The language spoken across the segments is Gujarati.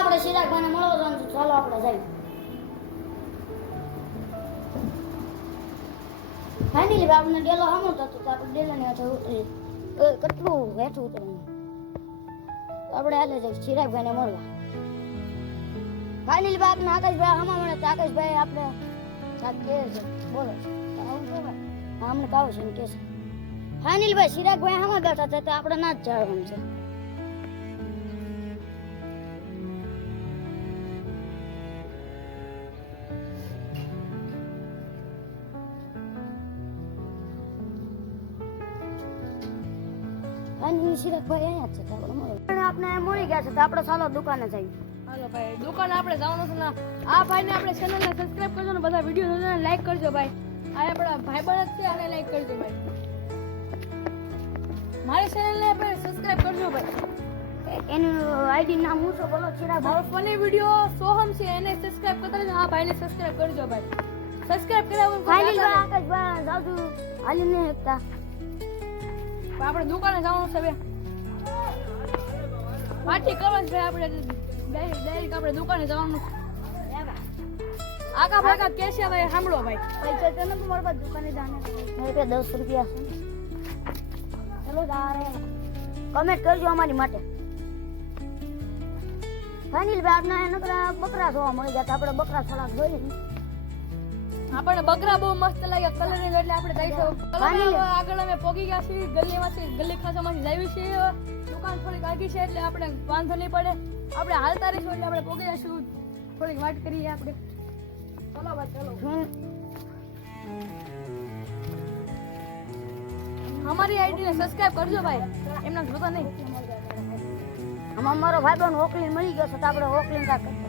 આપણે ચિરાગભાઈને મળવા જવાનું છે. ચાલો આપણે જઈએ. ફાઇનલી આપણે ડેલો સામો થતો તો આપણે ડેલાની હાથે ઉતરી કેટલું હેઠું ઉતરવાનું આપણે હાલે જઈએ ચિરાગભાઈને મળવા. ફાઇનલી આપણે આકાશભાઈ સામા મળે તો આકાશભાઈ આપણે કે છે બોલો આવું છે ભાઈ હા અમને કાવ છે ને કે છે. ફાઇનલી ભાઈ ચિરાગભાઈ સામા બેઠા છે તો આપણે ના જ જવાનું છે. ચિરાગભાઈ અહીંયા છે આપણે મળી ગયા છે તો આપણે ચાલો દુકાને જઈએ. હાલો ભાઈ દુકાને આપણે જવાનું છે ને આ ભાઈને આપણે ચેનલને સબસ્ક્રાઇબ કરજો ને બધા વિડીયો જોઈને લાઈક કરજો ભાઈ. આ આપણા ભાઈબંધ જ છે અને લાઈક કરજો ભાઈ. મારી ચેનલને આપણે સબસ્ક્રાઇબ કરજો ભાઈ. એનું આઈડી નામ હું તો બોલો ચિરાગ મારો ફની વિડીયો સોહમ છે એને સબસ્ક્રાઇબ કરતા રહેજો. હા ભાઈને સબસ્ક્રાઇબ કરજો ભાઈ. સબસ્ક્રાઇબ કરાવવાનું ફાઇનલી આકાશભાઈ જાદુ હાલી નહીં શકતા આપણે દુકાને જવાનું છે બે પાર્ટી કરવાની છે આપણે ડાયરેક્ટ આપણે દુકાને જવાનું. આકા ભાગા કે છે ભાઈ સાંભળો ભાઈ પૈસા છે ને તમારી પાસે દુકાને જાને મેરે પે 10 રૂપિયા ચલો જા રહે કમેન્ટ કરજો અમારી માટે. ફાઇનલ ભાઈ આપણે નકરા બકરા જોવા મળી ગયા આપણે બકરા થોડા જોઈએ આપણને બકરા બહુ મસ્ત લાગ્યા કલરિંગ એટલે આપણે જઈશું આગળ અમે પોગી ગયા છીએ ગલીમાંથી ગલી ખાસામાંથી જાવી છીએ. દુકાન થોડીક આગી છે એટલે આપણે વાંધો નહીં પડે. આપણે હાલતા રહીશું એટલે આપણે પોગી જઈશું. થોડીક વાટ કરીએ આપણે. ચલો ભાઈ ચલો. અમારી આઈડીને સબસ્ક્રાઇબ કરજો ભાઈ એમના જોતા નહીં. આમાં મારો ભાઈબંધ ઓકલી મળી ગયો છે તો આપણે ઓકલી કા કરતા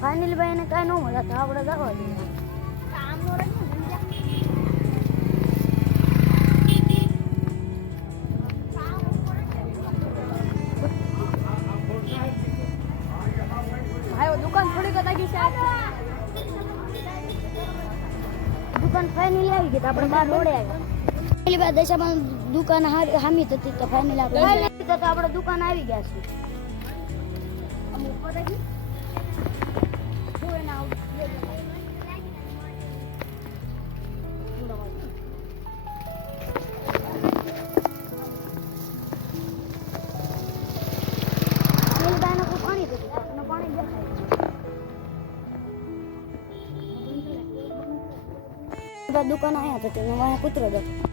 ફાઇનલ ભાઈ એને કઈ ન મળે તો આપણે જવા દઈએ. ભાઈ દુકાન થોડીક લાગી છે. દુકાન ફાઇનલી આવી ગઈ તો આપણે બહાર દોડે આવ્યા. પહેલી વાર દશામાં દુકાન હામી હતી તો ફાઇનલ આપણે દુકાન આવી ગયા છે. દુકાન આયા હતા તેને કૂતરો બેઠો